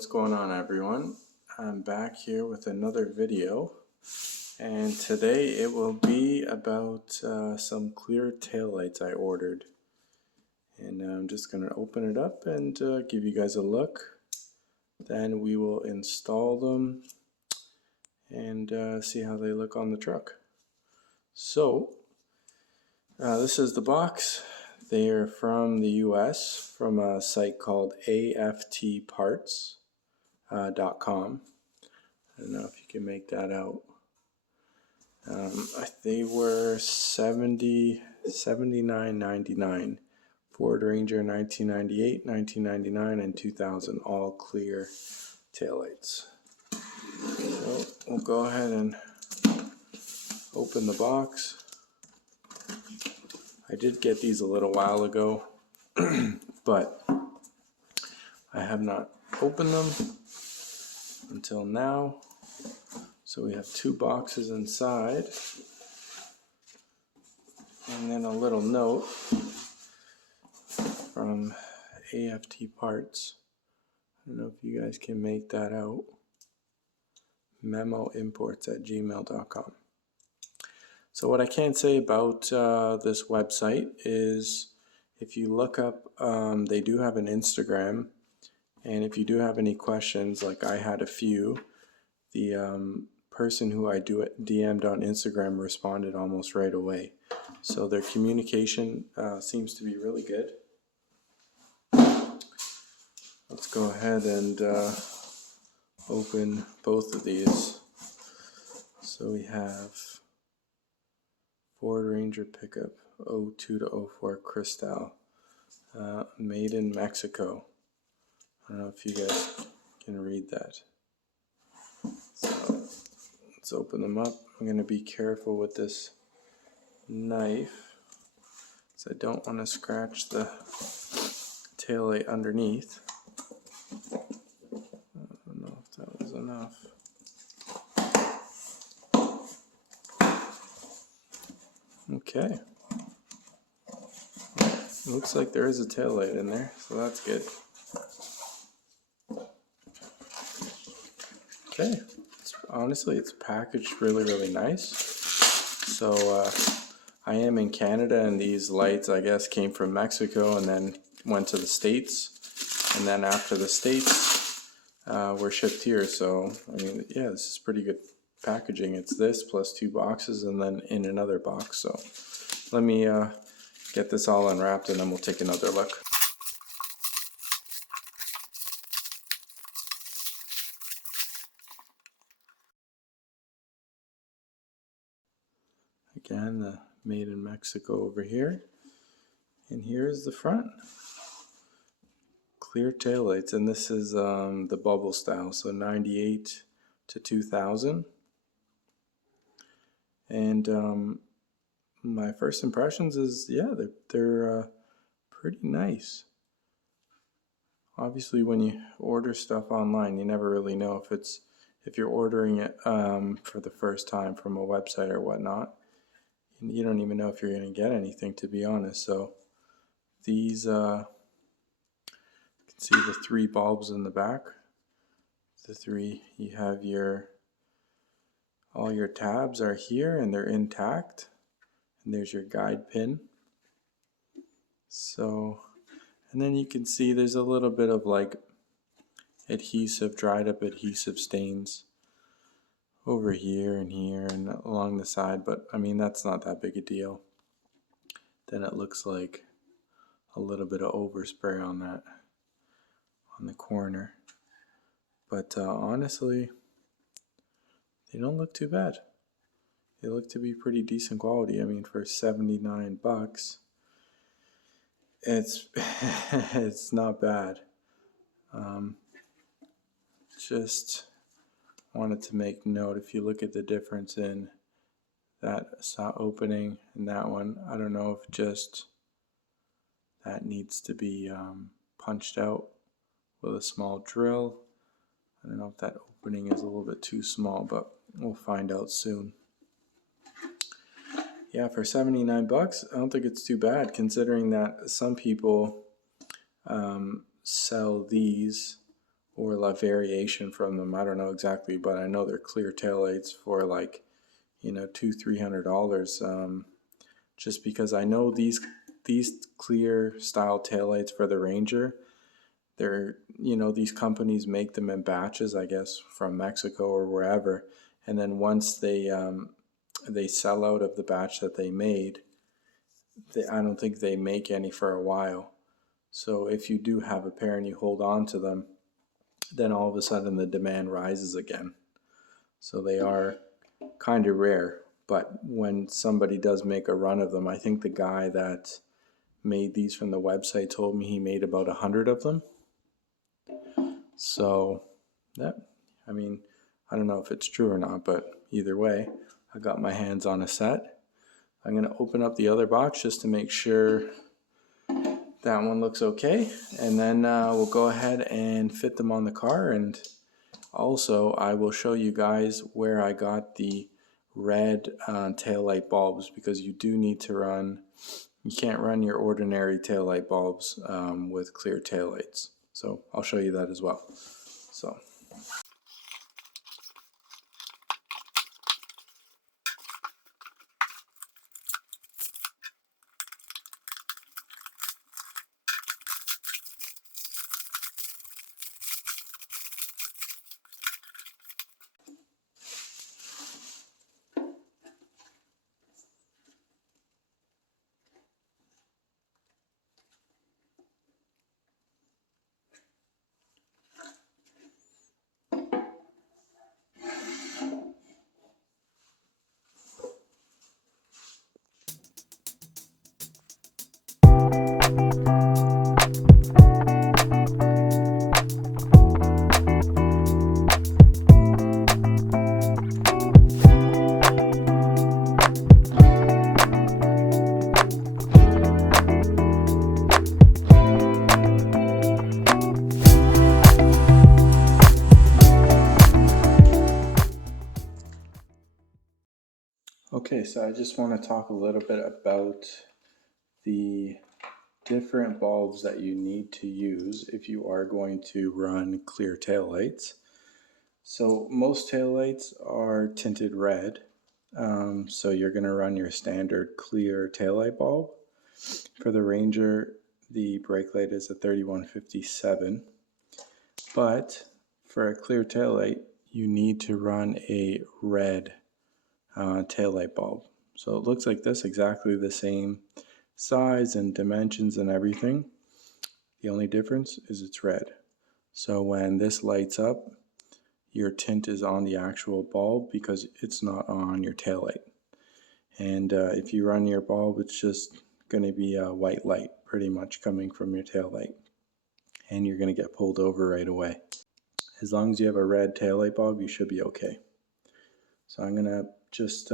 What's going on, everyone? I'm back here with another video, and today it will be about some clear taillights I ordered. And I'm just going to open it up and give you guys a look. Then we will install them and see how they look on the truck. So this is the box. They are from the US, from a site called AFTparts.com. I don't know if you can make that out. They were $79.99. Ford Ranger 1998, 1999, and 2000, all clear taillights. So we'll go ahead and open the box. I did get these a little while ago, but I have not opened them until now. So we have two boxes inside, and then a little note from AFTparts. I don't know if you guys can make that out. memoimports@gmail.com. So what I can say about this website is, if you look up, they do have an Instagram, and if you do have any questions, like I had a few, the person who I DM'd on Instagram responded almost right away. So their communication seems to be really good. Let's go ahead and open both of these. So we have Ford Ranger pickup 02 to 04 Cristal, made in Mexico. I don't know if you guys can read that. So let's open them up. I'm going to be careful with this knife, so I don't want to scratch the taillight underneath. I don't know if that was enough. Okay. Looks like there is a taillight in there, so that's good. Okay. Honestly, it's packaged really nice. So I am in Canada, and these lights, I guess, came from Mexico and then went to the States, and then after the States were shipped here. So I mean, yeah, this is pretty good packaging. It's this plus two boxes and then in another box. So let me get this all unwrapped, and then we'll take another look. Again, the made in Mexico over here. And here's the front. Clear taillights, and this is the bubble style, so 98 to 2000. And my first impressions is, yeah, they're pretty nice. Obviously, when you order stuff online, you never really know if you're ordering it for the first time from a website or whatnot. You don't even know if you're going to get anything, to be honest. So these, you can see the three bulbs in the back. The three, you have all your tabs are here and they're intact. And there's your guide pin. So, and then you can see there's a little bit of like adhesive, dried up adhesive stains over here and along the side, but I mean, that's not that big a deal. Then it looks like a little bit of overspray on the corner, but honestly, they don't look too bad. They look to be pretty decent quality. I mean, for 79 bucks, it's it's not bad. Just wanted to make note, if you look at the difference in that opening and that one, I don't know if just that needs to be punched out with a small drill. I don't know if that opening is a little bit too small, but we'll find out soon. Yeah, for 79 bucks, I don't think it's too bad, considering that some people sell these or a variation from them. I don't know exactly, but I know they're clear taillights for like, $200-300. Just because I know these clear style taillights for the Ranger, they're, these companies make them in batches, I guess, from Mexico or wherever, and then once they sell out of the batch that they made, I don't think they make any for a while. So if you do have a pair and you hold on to them, then all of a sudden the demand rises again. So they are kind of rare. But when somebody does make a run of them, I think the guy that made these from the website told me he made about 100 of them. So that, I don't know if it's true or not, but either way, I got my hands on a set. I'm going to open up the other box just to make sure that one looks okay, and then we'll go ahead and fit them on the car. And also I will show you guys where I got the red taillight bulbs, because you do need to you can't run your ordinary taillight bulbs with clear taillights. So I'll show you that as well. So okay, so I just want to talk a little bit about the different bulbs that you need to use if you are going to run clear taillights. So most taillights are tinted red, so you're going to run your standard clear taillight bulb. For the Ranger, the brake light is a 3157, but for a clear taillight, you need to run a red taillight bulb. So it looks like this, exactly the same size and dimensions and everything. The only difference is it's red. So when this lights up, your tint is on the actual bulb because it's not on your taillight. And if you run your bulb, it's just going to be a white light pretty much coming from your taillight, and you're going to get pulled over right away. As long as you have a red taillight bulb, you should be okay. So I'm going to just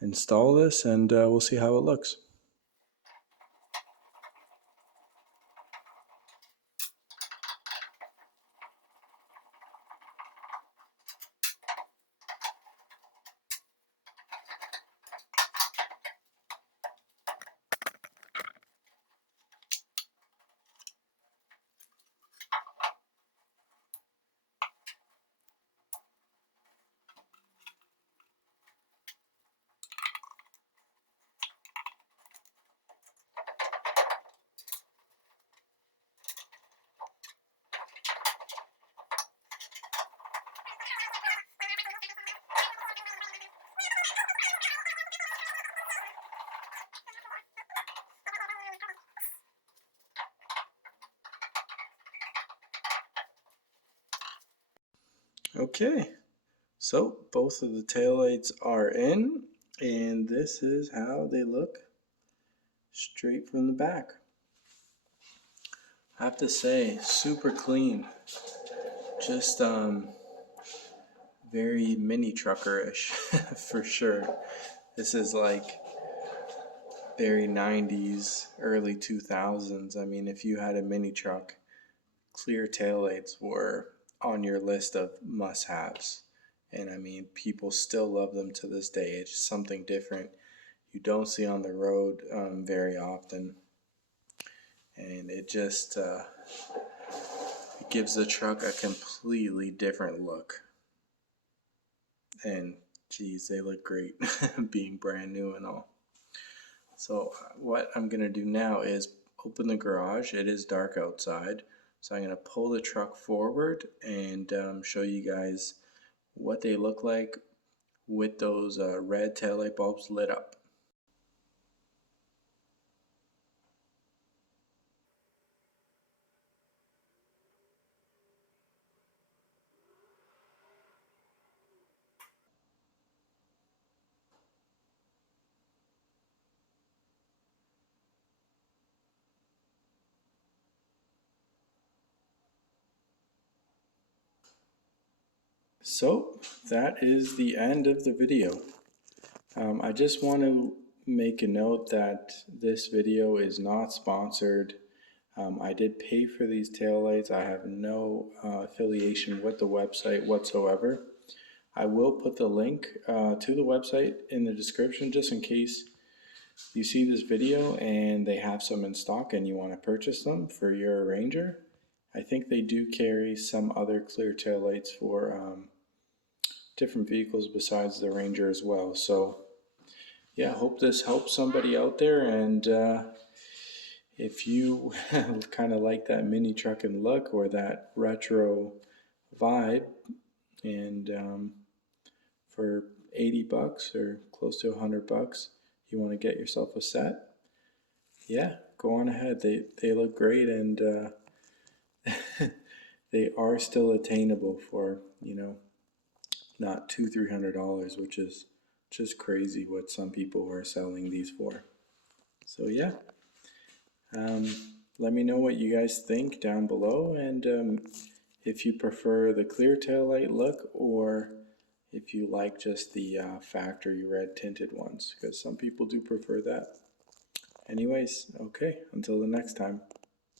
install this, and we'll see how it looks. Okay, so both of the taillights are in, and this is how they look straight from the back. I have to say, super clean. Just very mini trucker-ish for sure. This is like very 90s, early 2000s. I mean, if you had a mini truck, clear taillights were on your list of must-haves. And I mean, people still love them to this day. It's just something different you don't see on the road very often. And it just gives the truck a completely different look. And geez, they look great being brand new and all. So what I'm going to do now is open the garage. It is dark outside, so I'm going to pull the truck forward and show you guys what they look like with those red taillight bulbs lit up. So that is the end of the video. I just want to make a note that this video is not sponsored. I did pay for these taillights. I have no affiliation with the website whatsoever. I will put the link to the website in the description just in case you see this video and they have some in stock and you want to purchase them for your Ranger. I think they do carry some other clear taillights for different vehicles besides the Ranger as well. So yeah, hope this helps somebody out there, and if you kind of like that mini truckin' look or that retro vibe, and for 80 bucks or close to $100 you want to get yourself a set, yeah, go on ahead. They look great, and they are still attainable for, you know, not $200-300, which is just crazy what some people are selling these for. So yeah, let me know what you guys think down below, and if you prefer the clear taillight look or if you like just the factory red tinted ones, because some people do prefer that. Anyways, okay, until the next time.